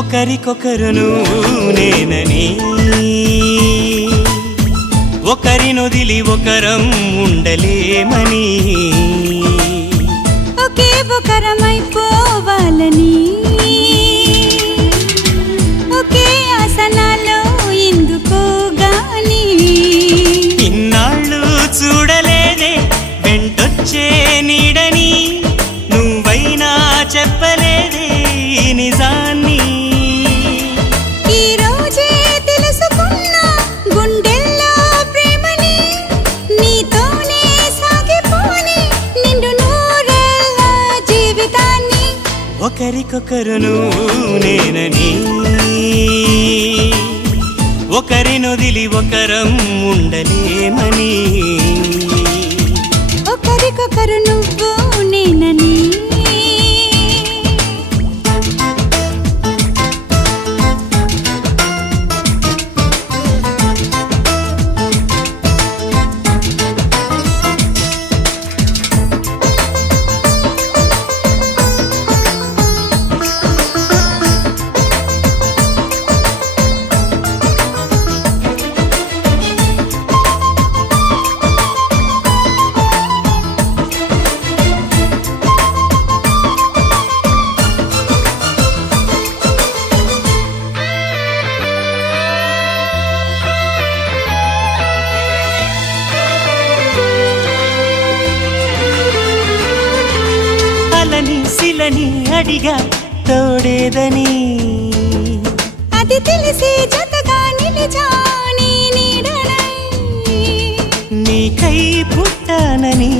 ఒకరికొకరును నేనని ఒకరినొదిలి ఒకరం ఉండలేమని ఒకే ఒకరమైపోవాలని ఒకే ఆసనాలో ఎందుకో గాని ఇన్నాళ్ళు చూడలేదే వెంటొచ్చే నీడని నువ్వైనా చెప్పలేదే నిజాన్ని ఈ రోజే తెలుసుకున్నా గుండెల్లో ప్రేమని నీతోనే సాగిపోని నిండు నూరేళ్ళ జీవితాన్ని ఒకరికొకరును నేనని ఒకరినొదిలి ఒకరం ఉండలేమని ఒకరికొకరు నువ్వు నేనని శిలని అడిగా తోడేదని అది తెలిసి జతగా నిలిచా నీ నీడనై నీకై పుట్టానని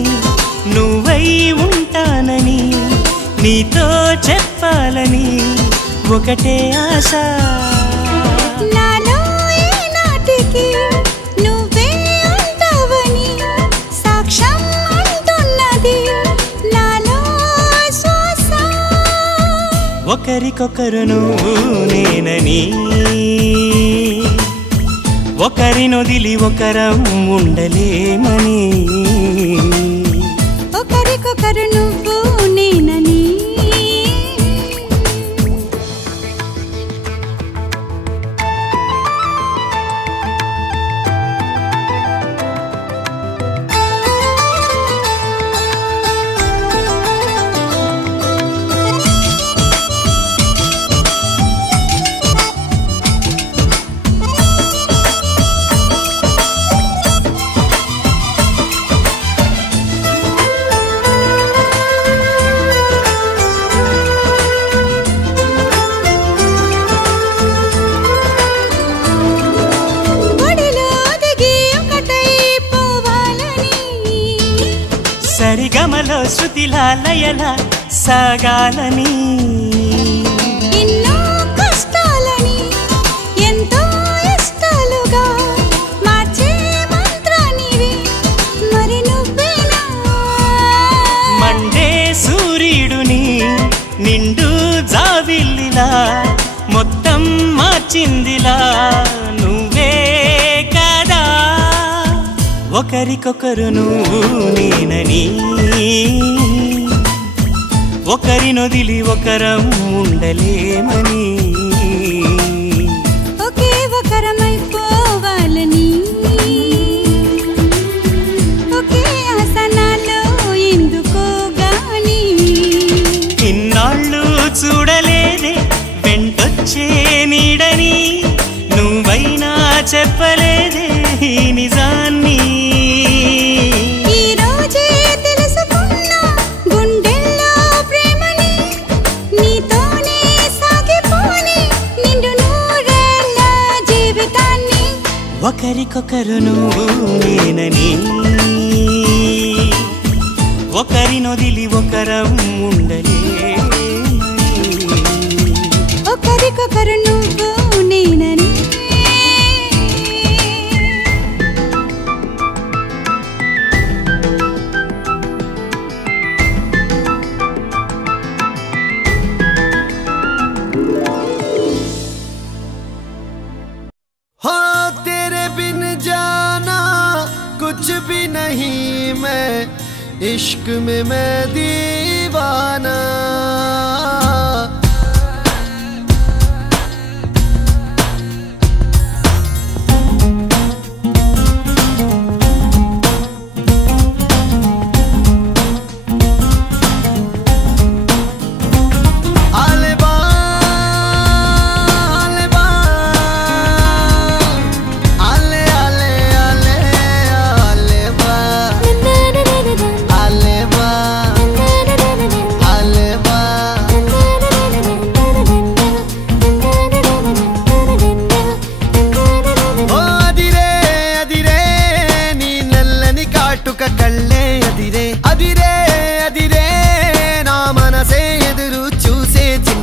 నువ్వై ఉంటానని నీతో చెప్పాలని ఒకటే ఆశ నాలో ఏనాటికి నువ్వే ఉంటావని సాక్ష్యం అంటున్నది నాలో శ్వాస ఒకరికొకరును నేనని ఒకరినొదిలి ఒకరం ఉండలేమని ఒకరికొకరు నువ్వు నేనని సరిగమలో శృతిలా లయలా సాగాలని ఎన్నో కష్టాలని ఎంతో ఇష్టాలుగా మార్చే మంత్రానివి మరి నువ్వేనా మండే సూర్యుడుని నిండు జావిల్లిలా మొత్తం మార్చిందిలా నువ్వే కదా ఒకరికొకరును నేనని ఒకరినొదిలి ఒకరం ఉండలేమని ఒకే ఒకరమైపోవాలని ఒకే ఆసనాలో ఎందుకో గాని ఇన్నాళ్ళు చూడలేదే వెంటొచ్చే నీడని నువ్వైనా చెప్పలేదే నిజాన్ని ఈ రోజే తెలుసుకున్నా గుండెల్లో ప్రేమని నీతోనే సాగిపోని నిండు నూరేళ్ళ జీవితాన్ని ఒకరికొకరును నేనని ఒకరినొదిలి ఒకరం ఉండలేమని ఒకరికొకరు నువ్వు నేనని कुछ भी नहीं मैं इश्क में मैं दीवाना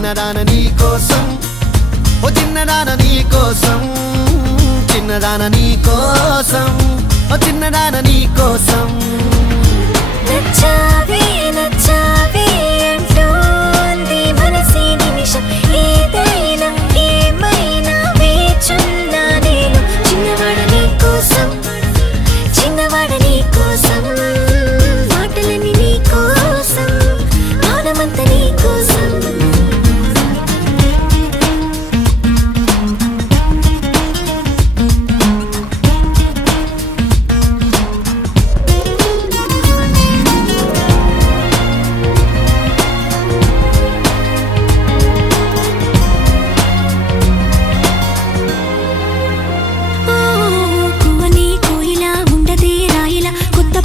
చిన్నదాన నీ కోసం ఓ చిన్నదాన నీ కోసం చిన్నదాన నీ కోసం ఓ చిన్నదాన నీ కోసం నచ్చావే నచ్చావే అంటోంది మనసే నిమిషం ఏదైనా ఏమైనా వేచున్నా నేను చిన్నవాడ నీ కోసం చిన్నవాడ నీ కోసం మాటలన్నీ నీ కోసం మౌనమంతా నీ కోసం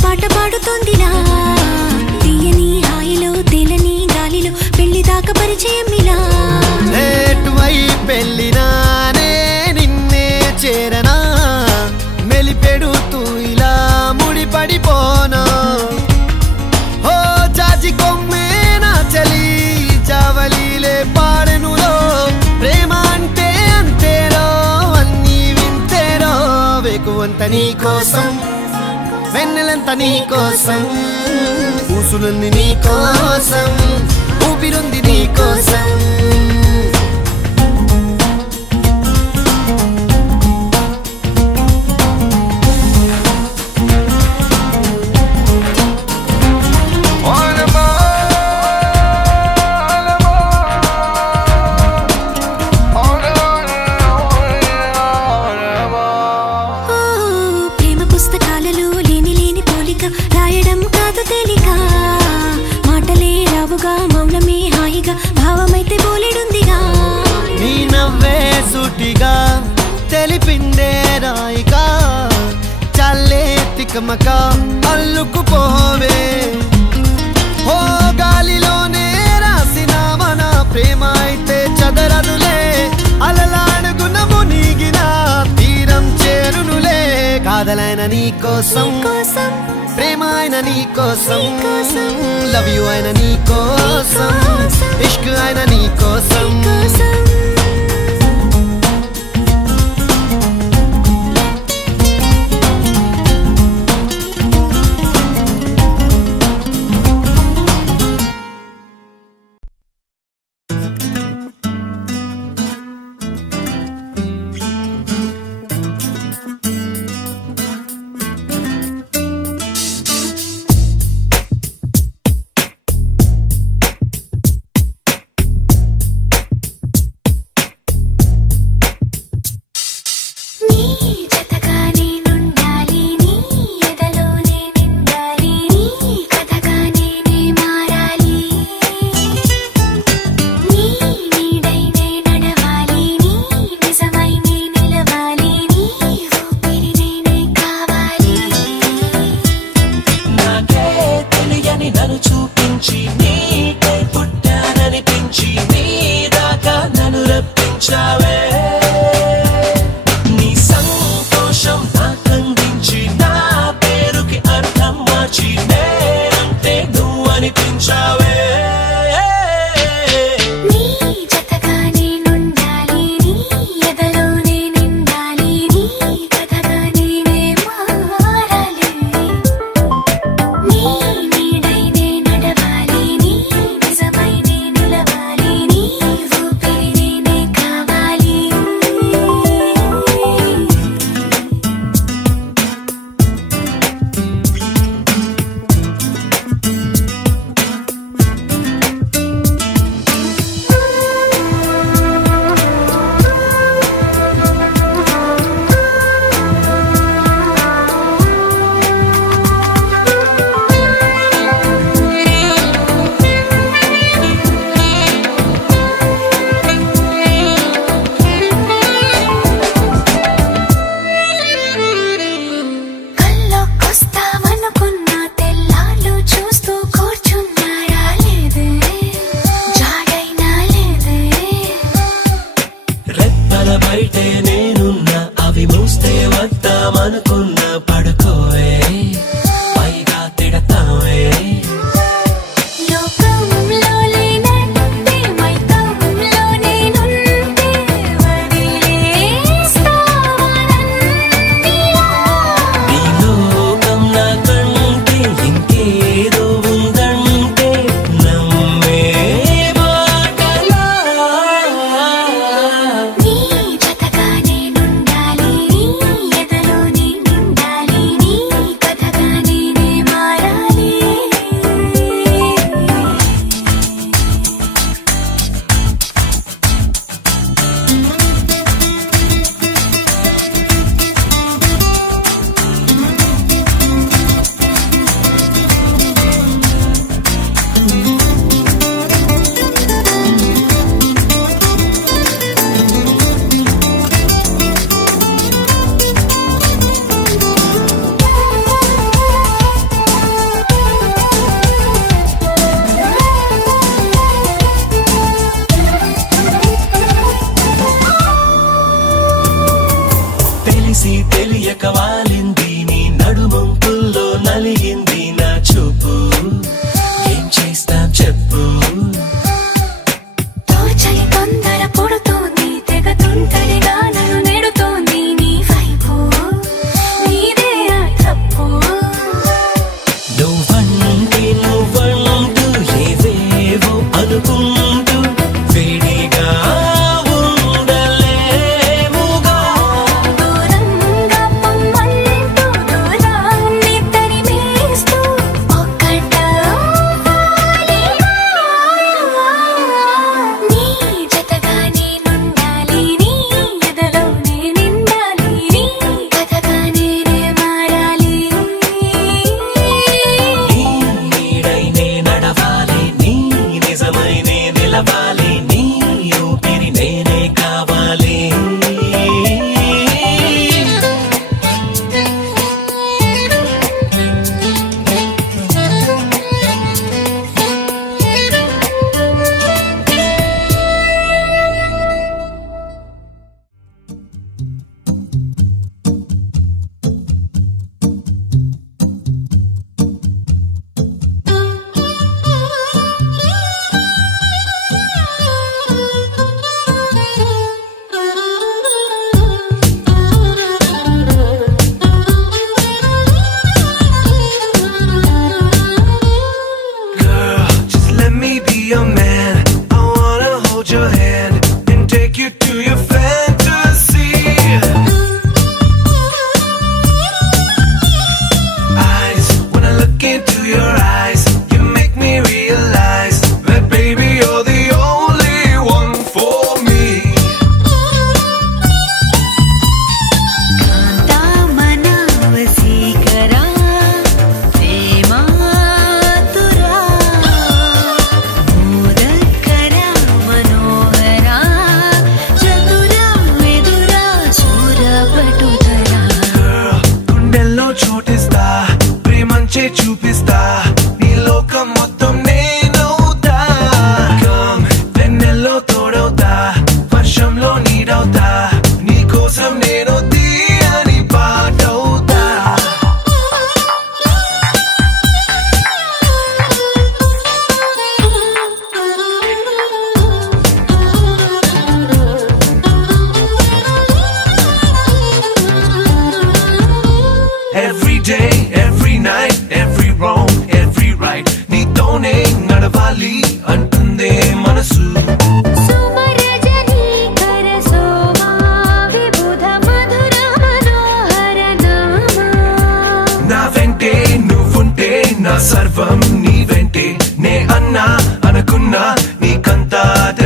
పాట పాడుతోందిలా తీయని హాయిలో తేలని గాలిలో పెళ్లి దాకా పరిచయం ఇలా నేటువై పెళ్ళినానే నిన్నే చేరనా మెలిపెడుతూ ఇలా ముడిపడిపోనా ఓ జాజి కొమ్మే నా చలి జావలీలే పాడెనులో ప్రేమ అంటే అంతేరో అన్నీ వింతేరో వేకువంత నీ కోసం వెన్నెలంత నీ కోసం ఊసులుంది నీ కోసం ఊపిరుంది నీ కోసం రాయడం కాదు తేలిక మాటలే రావుగా మౌనమే హాయిగా భావమైతే బోలెడుందిగా నీ నవ్వే సూటిగా తెలిపిందే రాయిగా చల్లే తికమక అల్లుకుపోవే ఓ గాలిలోనే రాసిన మన ప్రేమ అయితే చదరదులే అలలాడుగున మునిగిన తీరం చేరునులే కాదలైన నీ కోసం ప్రేమ అయిన నీ కోసం లవ్ యు అయిన నీ కోసం ఇష్క్ అయిన నీ కోసం లోకంలో లేనట్టే మైకంలో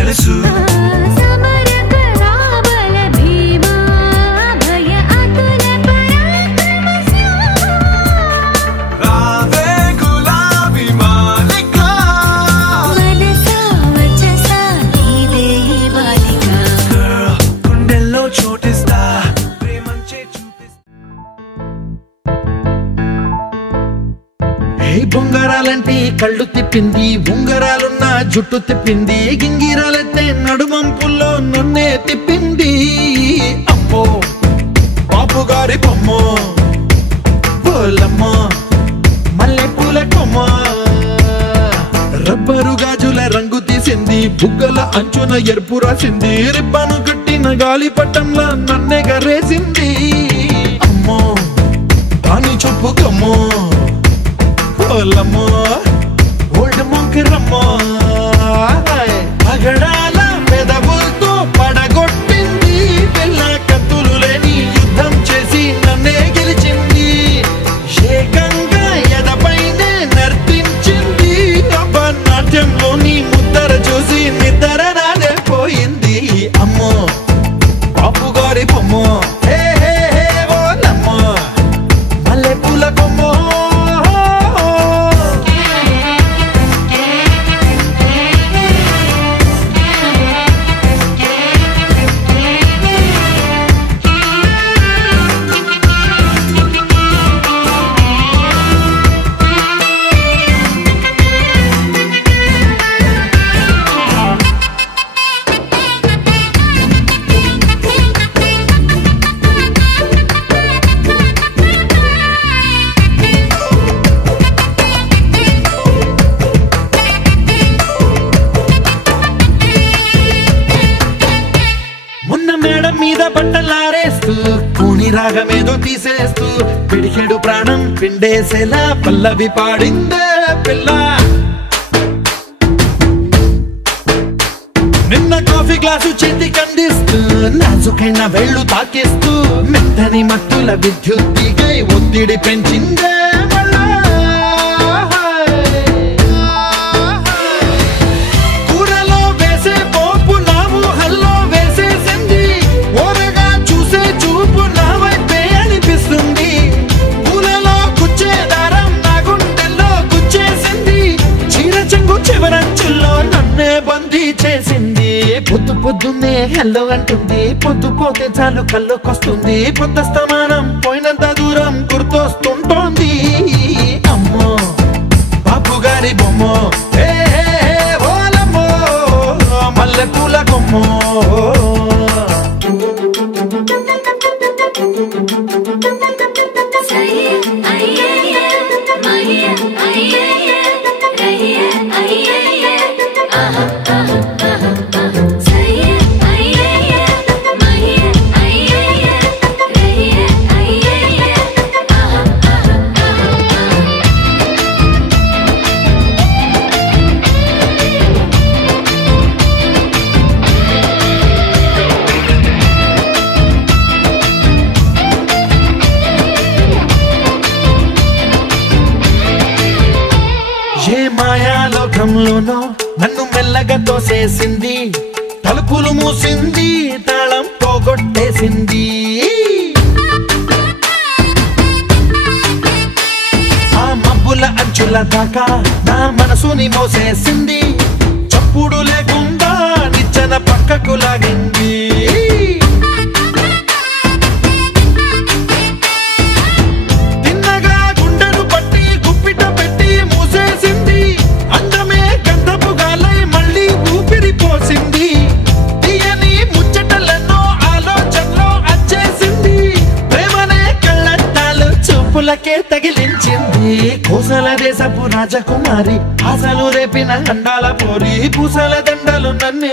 తెలుసు బొంగరాలంటే కళ్ళు తిప్పింది ఉంగరాలున్న జుట్టు తిప్పింది గింగిరాలైతే నడుమంపుల్లో నన్నే తిప్పింది అమ్మో బాబు గారి బొమ్మ పోలమ్మ మల్లె పూల కొమ్మ రబ్బరు గాజుల రంగు తీసింది బుగ్గల అంచున ఎరుపు రాసింది రిబ్బను కట్టిన గాలి పట్టంలా నన్నే గరేసింది అమ్మో దాని చెప్పు కమ్మో పోలమ్మో ఓల్డ్ మొంకిరమ్మో పగడాల పెదవులతో పడగొట్టింది పిల్ల కత్తులు లేని యుద్ధం చేసి నన్నే గెలిచింది ఏకంగా ఎదపైనే నర్తించింది నాట్యంలోని ముద్దర చూసి నిద్ర నానే పోయింది అమ్మో బాపు గారి బొమ్మో హే హే హే ఓలమ్మో మల్లె పూల కొమ్మో మీద బట్టలారేస్తూ కూని రాగమేదో తీసేస్తూ పిడికెడు ప్రాణం పిండేసేలా పల్లవి పాడిందే పిల్ల నిన్న కాఫీ గ్లాసు చేతి కందిస్తూ నాజుకైన వేళ్ళు తాకిస్తూ మెత్తని మత్తుల విద్యుత్తిగై ఒత్తిడి పెంచిందే కూరలో వేసే పోపు నా ఊహల్లో వేసేసింది ఓరగా చూసే చూపు నా వైపే అనిపిస్తుంది పూలలో గుచ్చే దారం నా గుండెల్లో గుచ్చేసింది చీర చెంగు చివరంచుల్లో నన్నే బందీ చేసింది పొద్దు పొద్దున్నే హెల్లో అంటుంది పొద్దు పోతే చాలు కళ్ళొకొస్తుంది పొద్దస్తమానం పోయినంత దూరం గుర్తొస్తుంటోంది అమ్మో బాపు గారి బొమ్మో హే హే హే ఓలమ్మో మల్లె పూల కొమ్మో ఏ మాయాలోకంలోనో నన్ను మెల్లగా తోసేసింది తలుపులు మూసింది తాళం పోగొట్టేసింది ఆ మబ్బుల అంచుల దాకా నా మనసుని మోసేసింది చప్పుడు లేకుండా నిచ్చెన పక్కకు లాగింది తగిలించింది కోసల దేశపు రాజకుమారి ఆశలు రేపిన అండాల పోరి పూసల దండలు నన్నే